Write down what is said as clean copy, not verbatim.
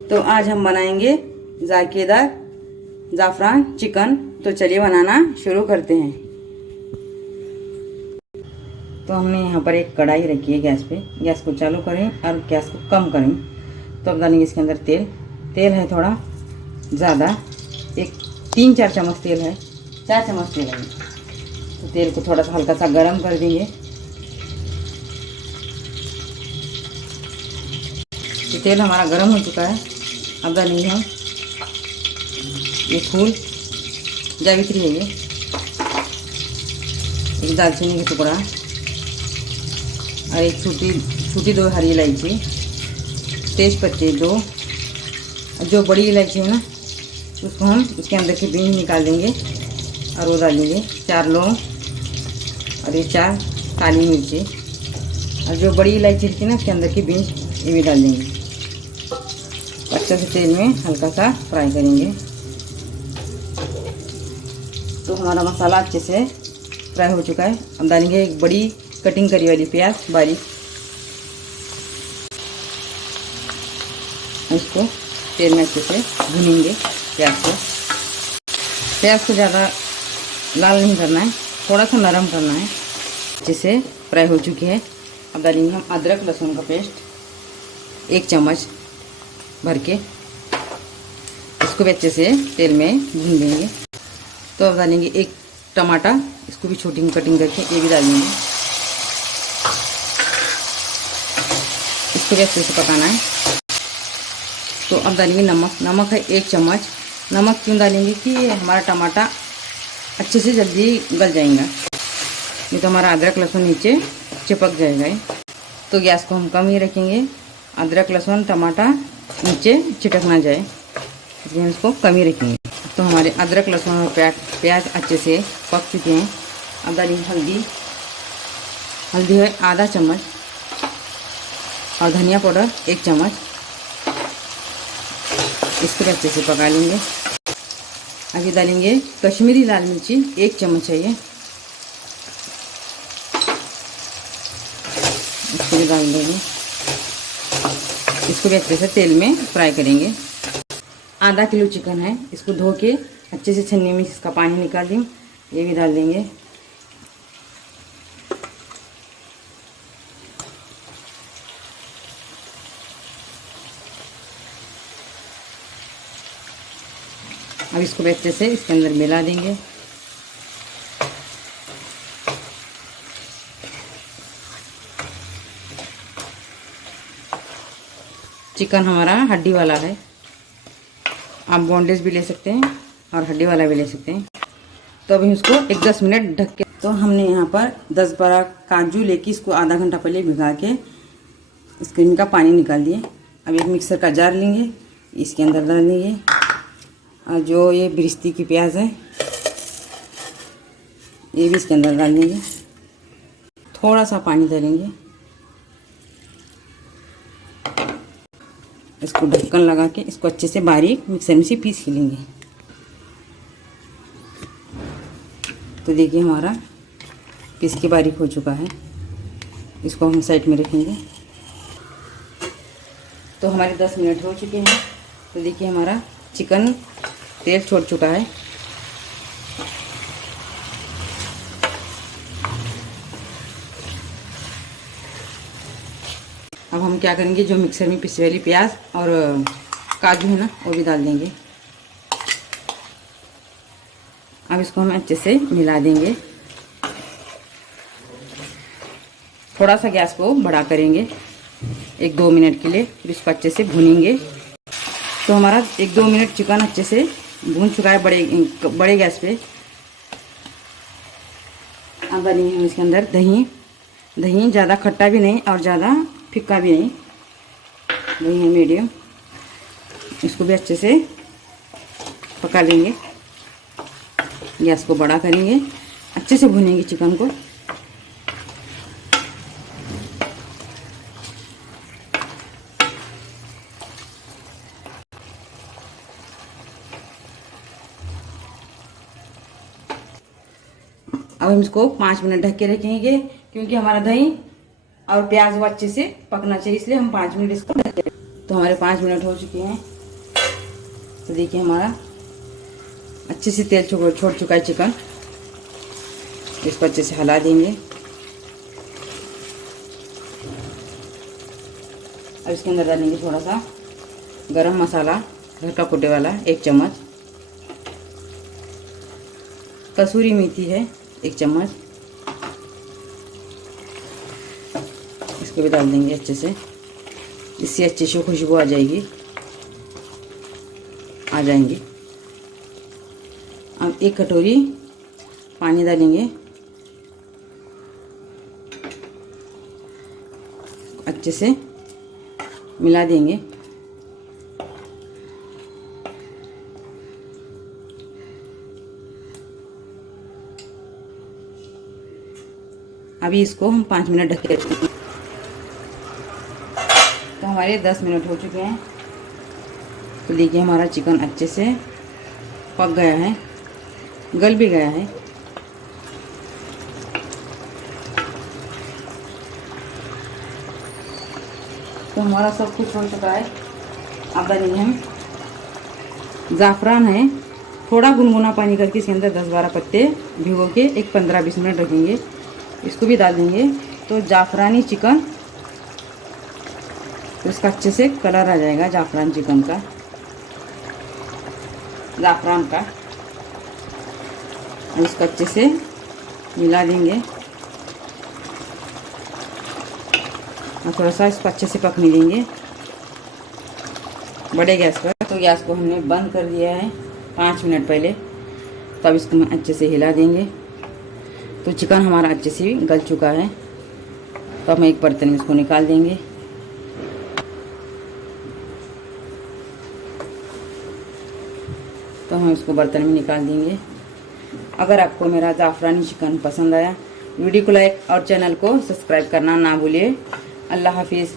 तो आज हम बनाएंगे जायकेदार ज़ाफ़रान चिकन। तो चलिए बनाना शुरू करते हैं। तो हमने यहाँ पर एक कढ़ाई रखी है गैस पे। गैस को चालू करें और गैस को कम करें। तो अब डालेंगे इसके अंदर तेल। तेल है थोड़ा ज़्यादा, एक 3-4 चम्मच तेल है, 4 चम्मच तेल है। तो तेल को थोड़ा सा हल्का सा गर्म कर देंगे। तो तेल हमारा गर्म हो चुका है। अब डालेंगे हम ये फूल जावित्री है, ये एक दालचीनी का टुकड़ा और एक छोटी 2 हरी इलायची, तेज पत्ते 2, जो बड़ी इलायची है ना उसको हम इसके अंदर के बीज निकाल देंगे और वो डालेंगे। 4 लौंग और ये 4 काली मिर्ची, और जो बड़ी इलायची थी ना इसके अंदर की बीज ये भी डाल देंगे। अच्छे से तेल में हल्का सा फ्राई करेंगे। तो हमारा मसाला अच्छे से फ्राई हो चुका है। अब डालेंगे एक बड़ी कटिंग करी वाली प्याज बारीक। इसको तेल में अच्छे से भूनेंगे प्याज को। प्याज को ज़्यादा लाल नहीं करना है, थोड़ा सा नरम करना है। अच्छे से फ्राई हो चुकी है। अब डालेंगे हम अदरक लहसुन का पेस्ट 1 चम्मच भर के, इसको भी अच्छे से तेल में भून देंगे। तो अब डालेंगे एक टमाटर, इसको भी छोटी कटिंग करके ये भी डालेंगे। इसको भी अच्छे से पकाना है। तो अब डालेंगे नमक। नमक है 1 चम्मच। नमक क्यों डालेंगे कि हमारा टमाटर अच्छे से जल्दी गल जाएगा, नहीं तो हमारा अदरक लहसुन नीचे चिपक जाएगा। तो गैस को हम कम ही रखेंगे, अदरक लहसुन टमाटर नीचे चिपक ना जाए, इसलिए हम इसको कम ही रखेंगे। तो हमारे अदरक लहसुन और प्याज अच्छे से पक चुके हैं। अब डालेंगे हल्दी। हल्दी है आधा चम्मच और धनिया पाउडर 1 चम्मच। इसको भी अच्छे से पका लेंगे। आगे डालेंगे कश्मीरी लाल मिर्ची 1 चम्मच चाहिए, इसको भी डाल देंगे। इसको भी अच्छे से तेल में फ्राई करेंगे। आधा किलो चिकन है, इसको धो के अच्छे से छन्नी में इसका पानी निकाल दें, ये भी डाल देंगे। अब इसको भी अच्छे से इसके अंदर मिला देंगे। चिकन हमारा हड्डी वाला है, आप बोनलेस भी ले सकते हैं और हड्डी वाला भी ले सकते हैं। तो अभी इसको एक 10 मिनट ढक के, तो हमने यहाँ पर 10-12 काजू लेके इसको आधा घंटा पहले भिगा के इसके इनका पानी निकाल दिए। अब एक मिक्सर का जार लेंगे, इसके अंदर डाल देंगे। और जो ये बिरिस्ती की प्याज है ये भी इसके अंदर डाल देंगे। थोड़ा सा पानी डालेंगे, इसको ढक्कन लगा के इसको अच्छे से बारीक मिक्सर में से पीस ही लेंगे। तो देखिए हमारा पीस के बारीक हो चुका है। इसको हम साइड में रखेंगे। तो हमारे 10 मिनट हो चुके हैं। तो देखिए हमारा चिकन तेल छोड़ चुका है। अब हम क्या करेंगे, जो मिक्सर में पिसी वाली प्याज और काजू है ना वो भी डाल देंगे। अब इसको हम अच्छे से मिला देंगे। थोड़ा सा गैस को बड़ा करेंगे 1-2 मिनट के लिए, फिर इसको अच्छे से भूनेंगे। तो हमारा 1-2 मिनट चिकन अच्छे से भून चुका है बड़े गैस पे। अब डालेंगे हम इसके अंदर दही। दही ज़्यादा खट्टा भी नहीं और ज़्यादा फिक्का भी नहीं, दही है मीडियम। इसको भी अच्छे से पका लेंगे। गैस को बड़ा करेंगे, अच्छे से भूनेंगे चिकन को। अब हम इसको 5 मिनट ढक के रखेंगे, क्योंकि हमारा दही और प्याज वो अच्छे से पकना चाहिए, इसलिए हम 5 मिनट इसको ढक के। तो हमारे 5 मिनट हो चुके हैं। तो देखिए हमारा अच्छे से तेल छोड़ चुका है चिकन। इसको अच्छे से हिला देंगे। अब इसके अंदर डालेंगे थोड़ा सा गरम मसाला, घर का कुटे वाला 1 चम्मच, कसूरी मेथी है 1 चम्मच। इसको भी डाल देंगे अच्छे से, इससे अच्छी से खुशबू आ जाएगी। अब 1 कटोरी पानी डालेंगे, अच्छे से मिला देंगे। अभी इसको हम 5 मिनट ढक के रखेंगे। तो हमारे 10 मिनट हो चुके हैं। तो देखिए हमारा चिकन अच्छे से पक गया है, गल भी गया है। तो हमारा सब कुछ हो चुका है। अब डालेंगे हम ज़ाफ़रान है, थोड़ा गुनगुना पानी करके इसके अंदर 10-12 पत्ते भिगो के एक 15-20 मिनट रखेंगे। इसको भी डाल देंगे। तो ज़ाफ़रानी चिकन, तो इसका अच्छे से कलर आ जाएगा ज़ाफ़रान चिकन का, ज़ाफ़रान का। और इसको अच्छे से मिला देंगे और थोड़ा सा इसको अच्छे से पकने देंगे बड़े गैस पर। तो गैस को हमने बंद कर दिया है 5 मिनट पहले। तो अब इसको हम अच्छे से हिला देंगे। तो चिकन हमारा अच्छे से गल चुका है। तो हम एक बर्तन में इसको निकाल देंगे। तो हम इसको बर्तन में निकाल देंगे। अगर आपको मेरा ज़ाफ़रानी चिकन पसंद आया, वीडियो को लाइक और चैनल को सब्सक्राइब करना ना भूलिए। अल्लाह हाफिज़।